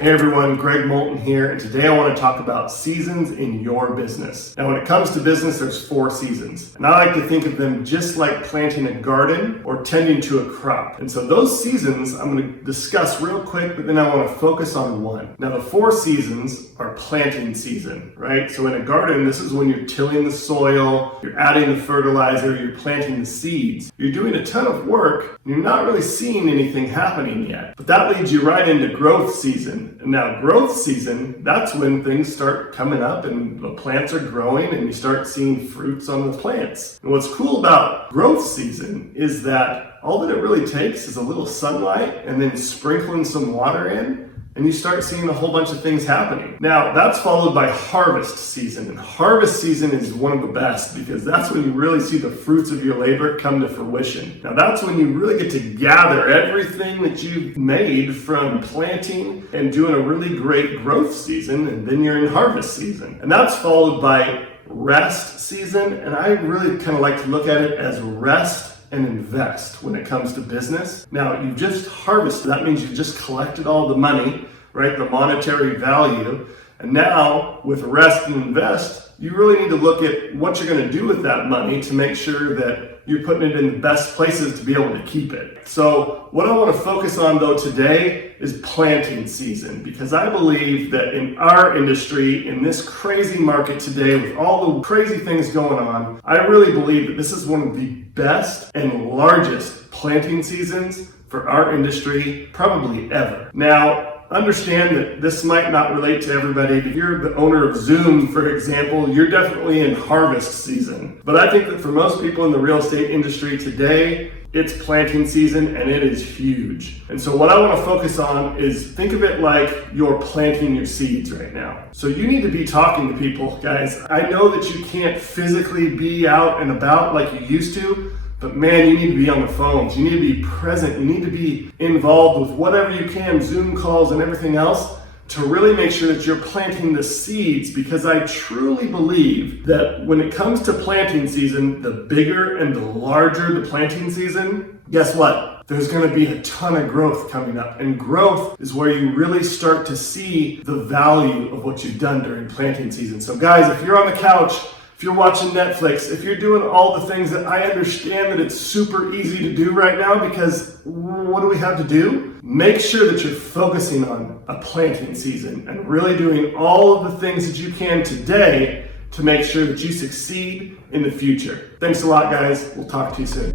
Hey everyone, Greg Moulton here, and today I want to talk about seasons in your business. Now when it comes to business, there's 4 seasons, and I like to think of them just like planting a garden or tending to a crop. And so those seasons I'm going to discuss real quick, but then I want to focus on one. Now the 4 seasons are planting season, right? So in a garden, this is when you're tilling the soil, you're adding the fertilizer, you're planting the seeds. You're doing a ton of work, and you're not really seeing anything happening yet. But that leads you right into growth season. And now growth season, that's when things start coming up and the plants are growing and you start seeing fruits on the plants. And what's cool about growth season is that all that it really takes is a little sunlight and then sprinkling some water in, and you start seeing a whole bunch of things happening. Now, that's followed by harvest season. And harvest season is one of the best because that's when you really see the fruits of your labor come to fruition. Now, that's when you really get to gather everything that you've made from planting and doing a really great growth season, and then you're in harvest season. And that's followed by rest season, and I really kind of like to look at it as rest and invest when it comes to business. Now, you just harvested, that means you just collected all the money, right? The monetary value. And now with rest and invest, you really need to look at what you're going to do with that money to make sure that you're putting it in the best places to be able to keep it. So what I want to focus on though today is planting season, because I believe that in our industry, in this crazy market today with all the crazy things going on, I really believe that this is one of the best and largest planting seasons for our industry probably ever. Now, understand that this might not relate to everybody. If you're the owner of Zoom, for example, you're definitely in harvest season. But I think that for most people in the real estate industry today, it's planting season and it is huge. And so what I want to focus on is think of it like you're planting your seeds right now. So you need to be talking to people, guys. I know that you can't physically be out and about like you used to, but man, you need to be on the phones. You need to be present. You need to be involved with whatever you can, Zoom calls and everything else, to really make sure that you're planting the seeds, because I truly believe that when it comes to planting season, the bigger and the larger the planting season, guess what? There's going to be a ton of growth coming up. And growth is where you really start to see the value of what you've done during planting season. So guys, if you're on the couch, if you're watching Netflix, if you're doing all the things that I understand that it's super easy to do right now, because what do we have to do? Make sure that you're focusing on a planting season and really doing all of the things that you can today to make sure that you succeed in the future. Thanks a lot, guys. We'll talk to you soon.